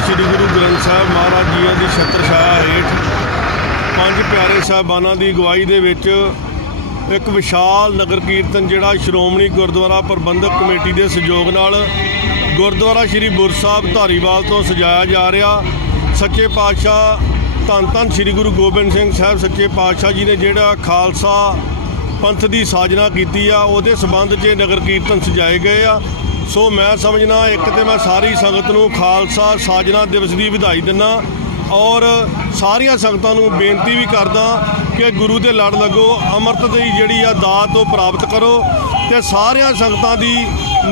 ਸ੍ਰੀ ਗੁਰੂ ਗ੍ਰੰਥ ਸਾਹਿਬ ਮਹਾਰਾਜ ਜੀ ਦੀ ਛਾਇਆ ਹੇਠ ਪੰਜ ਪਿਆਰੇ ਸਾਹਿਬਾਨਾਂ ਦੀ ਅਗਵਾਈ ਦੇ ਵਿੱਚ ਇੱਕ ਵਿਸ਼ਾਲ ਨਗਰ ਕੀਰਤਨ ਜਿਹੜਾ ਸ਼੍ਰੋਮਣੀ ਗੁਰਦੁਆਰਾ ਪ੍ਰਬੰਧਕ ਕਮੇਟੀ ਦੇ ਸਹਿਯੋਗ ਨਾਲ ਗੁਰਦੁਆਰਾ ਸ੍ਰੀ ਬੁਰ ਸਾਹਿਬ ਧਾਰੀਵਾਲ ਤੋਂ ਸਜਾਇਆ ਜਾ ਰਿਹਾ। ਸੱਚੇ ਪਾਤਸ਼ਾਹ ਧੰਨ ਧੰਨ ਸ੍ਰੀ ਗੁਰੂ ਗੋਬਿੰਦ ਸਿੰਘ ਸਾਹਿਬ, ਸੱਚੇ ਪਾਤਸ਼ਾਹ ਜੀ ਨੇ ਜਿਹੜਾ ਖਾਲਸਾ ਪੰਥ ਦੀ ਸਾਜਨਾ ਕੀਤੀ ਆ, ਉਹਦੇ ਸਬੰਧ 'ਚ ਇਹ ਨਗਰ ਕੀਰਤਨ ਸਜਾਏ ਗਏ ਆ। ਸੋ ਮੈਂ ਸਮਝਣਾ ਇੱਕ ਤੇ ਮੈਂ ਸਾਰੀ ਸੰਗਤ ਨੂੰ ਖਾਲਸਾ ਸਾਜਨਾ ਦਿਵਸ ਦੀ ਵਧਾਈ ਦਿੰਦਾ ਔਰ ਸਾਰੀਆਂ ਸੰਗਤਾਂ ਨੂੰ ਬੇਨਤੀ ਵੀ ਕਰਦਾ ਕਿ ਗੁਰੂ ਦੇ ਲੜ ਲੱਗੋ, ਅੰਮ੍ਰਿਤ ਦੀ ਜਿਹੜੀ ਆ ਦਾਤ ਉਹ ਪ੍ਰਾਪਤ ਕਰੋ ਤੇ ਸਾਰਿਆਂ ਸੰਗਤਾਂ ਦੀ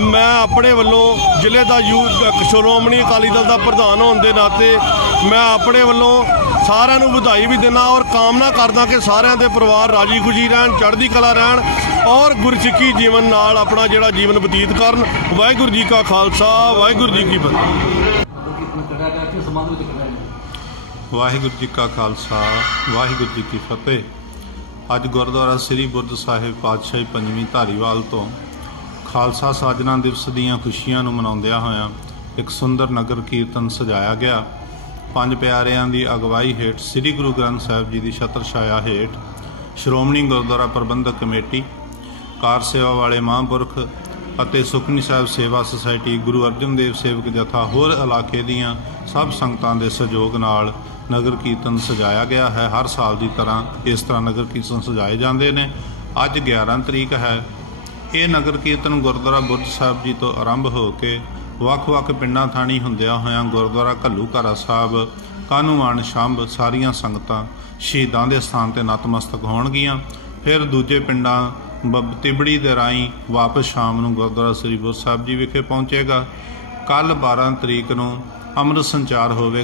ਮੈਂ ਆਪਣੇ ਵੱਲੋਂ ਜ਼ਿਲ੍ਹੇ ਦਾ ਯੂ, ਸ਼੍ਰੋਮਣੀ ਅਕਾਲੀ ਦਲ ਦਾ ਪ੍ਰਧਾਨ ਹੋਣ ਦੇ ਨਾਤੇ ਮੈਂ ਆਪਣੇ ਵੱਲੋਂ ਸਾਰਿਆਂ ਨੂੰ ਵਧਾਈ ਵੀ ਦਿੰਦਾ ਔਰ ਕਾਮਨਾ ਕਰਦਾ ਕਿ ਸਾਰਿਆਂ ਦੇ ਪਰਿਵਾਰ ਰਾਜੀ ਖੁਸ਼ੀ ਰਹਿਣ, ਚੜ੍ਹਦੀ ਕਲਾ ਰਹਿਣ ਔਰ ਗੁਰਸਿੱਖੀ ਜੀਵਨ ਨਾਲ ਆਪਣਾ ਜਿਹੜਾ ਜੀਵਨ ਬਤੀਤ ਕਰਨ। ਵਾਹਿਗੁਰੂ ਜੀ ਕਾ ਖਾਲਸਾ, ਵਾਹਿਗੁਰੂ ਜੀ ਕੀ ਫਤਿਹ। ਵਾਹਿਗੁਰੂ ਜੀ ਕਾ ਖਾਲਸਾ, ਵਾਹਿਗੁਰੂ ਜੀ ਕੀ ਫਤਿਹ। ਅੱਜ ਗੁਰਦੁਆਰਾ ਸ੍ਰੀ ਬੁਰਜ ਸਾਹਿਬ ਪਾਤਸ਼ਾਹੀ ਪੰਜਵੀਂ ਧਾਰੀਵਾਲ ਤੋਂ ਖਾਲਸਾ ਸਾਜਨਾ ਦਿਵਸ ਦੀਆਂ ਖੁਸ਼ੀਆਂ ਨੂੰ ਮਨਾਉਂਦਿਆਂ ਹੋਇਆਂ ਇੱਕ ਸੁੰਦਰ ਨਗਰ ਕੀਰਤਨ ਸਜਾਇਆ ਗਿਆ। ਪੰਜ ਪਿਆਰਿਆਂ ਦੀ ਅਗਵਾਈ ਹੇਠ ਸ੍ਰੀ ਗੁਰੂ ਗ੍ਰੰਥ ਸਾਹਿਬ ਜੀ ਦੀ ਛਤਰ ਛਾਇਆ ਹੇਠ ਸ਼੍ਰੋਮਣੀ ਗੁਰਦੁਆਰਾ ਪ੍ਰਬੰਧਕ ਕਮੇਟੀ ਕਾਰ ਸੇਵਾ ਵਾਲੇ ਮਹਾਂਪੁਰਖ ਅਤੇ ਸੁਖਨੀ ਸਾਹਿਬ ਸੇਵਾ ਸੁਸਾਇਟੀ ਗੁਰੂ ਅਰਜਨ ਦੇਵ ਸੇਵਕ ਜਥਾ ਹੋਰ ਇਲਾਕੇ ਦੀਆਂ ਸਭ ਸੰਗਤਾਂ ਦੇ ਸਹਿਯੋਗ ਨਾਲ ਨਗਰ ਕੀਰਤਨ ਸਜਾਇਆ ਗਿਆ ਹੈ। ਹਰ ਸਾਲ ਦੀ ਤਰ੍ਹਾਂ ਇਸ ਤਰ੍ਹਾਂ ਨਗਰ ਕੀਰਤਨ ਸਜਾਏ ਜਾਂਦੇ ਨੇ। ਅੱਜ 11 ਤਰੀਕ ਹੈ। ਇਹ ਨਗਰ ਕੀਰਤਨ ਗੁਰਦੁਆਰਾ ਬੁੱਧ ਸਾਹਿਬ ਜੀ ਤੋਂ ਆਰੰਭ ਹੋ ਕੇ ਵੱਖ-ਵੱਖ ਪਿੰਡਾਂ ਥਾਣੀ ਹੁੰਦਿਆਂ ਹੋਇਆਂ ਗੁਰਦੁਆਰਾ ਘੱਲੂਘਾਰਾ ਸਾਹਿਬ ਕਾਨੂੰਵਾਨ ਸ਼ੰਭ ਸਾਰੀਆਂ ਸੰਗਤਾਂ ਸ਼ਹੀਦਾਂ ਦੇ ਸਥਾਨ ਤੇ ਨਤਮਸਤਕ ਹੋਣਗੀਆਂ। ਫਿਰ ਦੂਜੇ ਪਿੰਡਾਂ ਤਿਬੜੀ ਦੇ ਰਾਹੀਂ ਵਾਪਸ ਸ਼ਾਮ ਨੂੰ ਗੁਰਦੁਆਰਾ ਸ੍ਰੀ ਬੁੱਧ ਸਾਹਿਬ ਜੀ ਵਿਖੇ ਪਹੁੰਚੇਗਾ। ਕੱਲ 12 ਤਰੀਕ ਨੂੰ ਅੰਮ੍ਰਿਤ ਸੰਚਾਰ ਹੋਵੇ